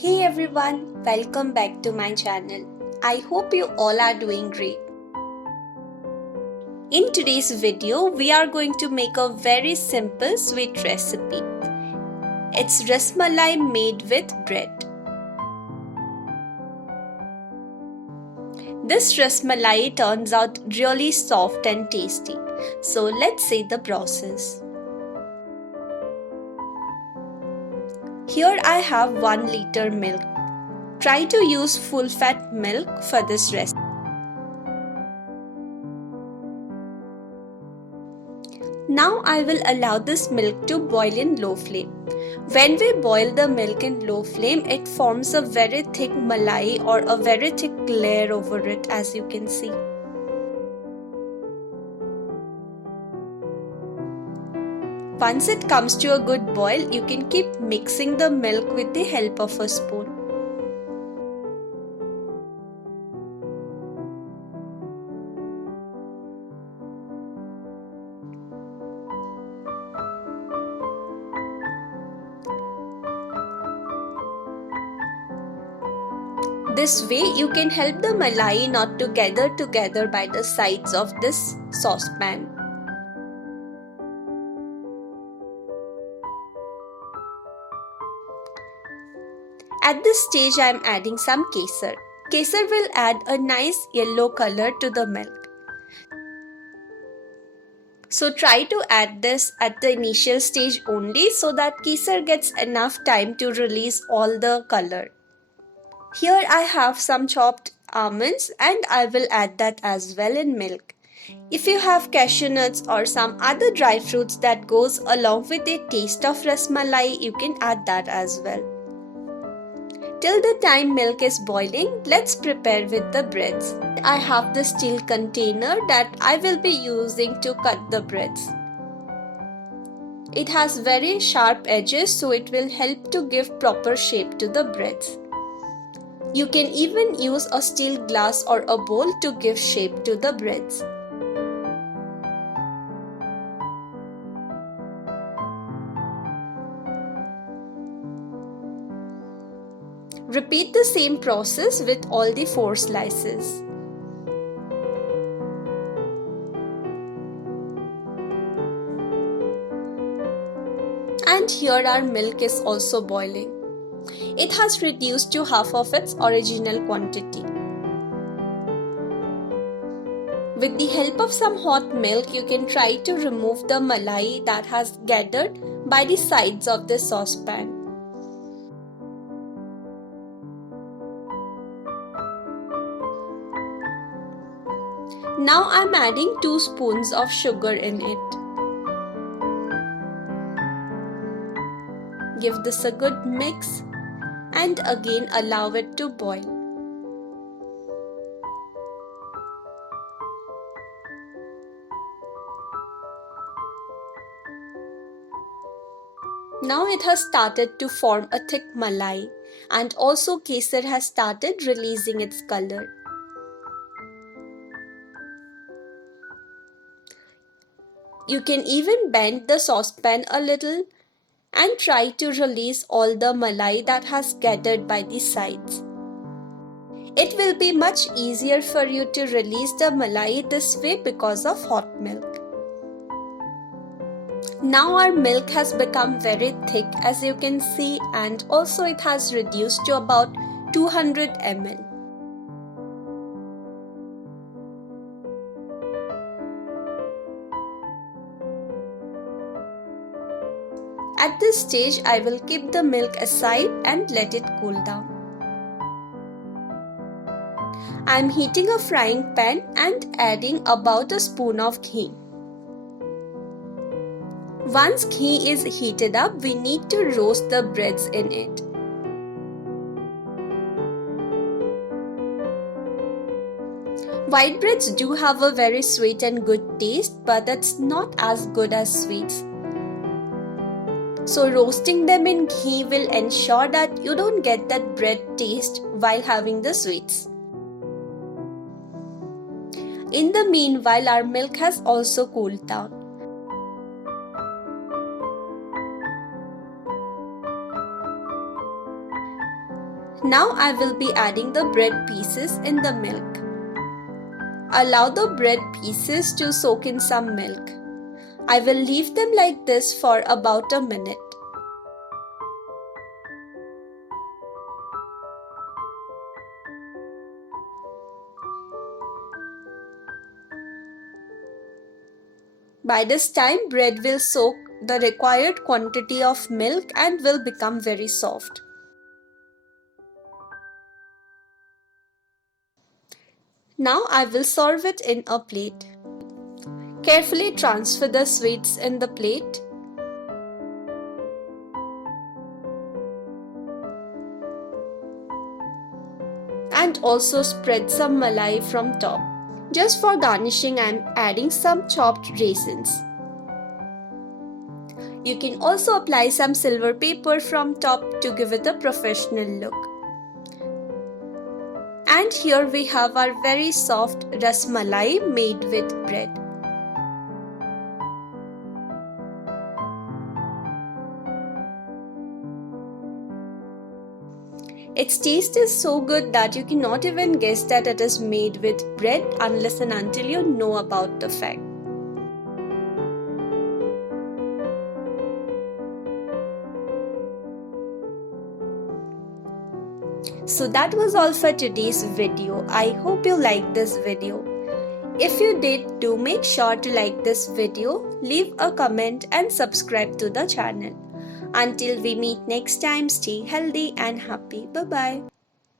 Hey everyone, welcome back to my channel. I hope you all are doing great. In today's video, we are going to make a very simple sweet recipe. It's rasmalai made with bread. This rasmalai turns out really soft and tasty. So let's see the process. Here I have 1 liter milk. Try to use full fat milk for this recipe. Now I will allow this milk to boil in low flame. When we boil the milk in low flame, it forms a very thick malai or a very thick layer over it, as you can see. Once it comes to a good boil, you can keep mixing the milk with the help of a spoon. This way you can help the malai not to gather together by the sides of this saucepan. At this stage I am adding some kesar. Kesar will add a nice yellow color to the milk. So try to add this at the initial stage only so that kesar gets enough time to release all the color. Here I have some chopped almonds and I will add that as well in milk. If you have cashew nuts or some other dry fruits that goes along with the taste of rasmalai, you can add that as well. Till the time milk is boiling, let's prepare with the breads. I have the steel container that I will be using to cut the breads. It has very sharp edges, so it will help to give proper shape to the breads. You can even use a steel glass or a bowl to give shape to the breads. Repeat the same process with all the 4 slices. And here our milk is also boiling. It has reduced to half of its original quantity. With the help of some hot milk, you can try to remove the malai that has gathered by the sides of the saucepan. Now I am adding 2 spoons of sugar in it. Give this a good mix and again allow it to boil. Now it has started to form a thick malai and also kesar has started releasing its color. You can even bend the saucepan a little and try to release all the malai that has gathered by the sides. It will be much easier for you to release the malai this way because of hot milk. Now our milk has become very thick, as you can see, and also it has reduced to about 200 ml. At this stage, I will keep the milk aside and let it cool down. I am heating a frying pan and adding about a spoon of ghee. Once ghee is heated up, we need to roast the breads in it. White breads do have a very sweet and good taste, but it's not as good as sweets. So roasting them in ghee will ensure that you don't get that bread taste while having the sweets. In the meanwhile, our milk has also cooled down. Now I will be adding the bread pieces in the milk. Allow the bread pieces to soak in some milk. I will leave them like this for about a minute. By this time, bread will soak the required quantity of milk and will become very soft. Now I will serve it in a plate. Carefully transfer the sweets in the plate. And also spread some malai from top. Just for garnishing, I am adding some chopped raisins. You can also apply some silver paper from top to give it a professional look. And here we have our very soft ras malai made with bread. Its taste is so good that you cannot even guess that it is made with bread unless and until you know about the fact. So that was all for today's video. I hope you liked this video. If you did, do make sure to like this video, leave a comment and subscribe to the channel. Until we meet next time, stay healthy and happy. Bye-bye.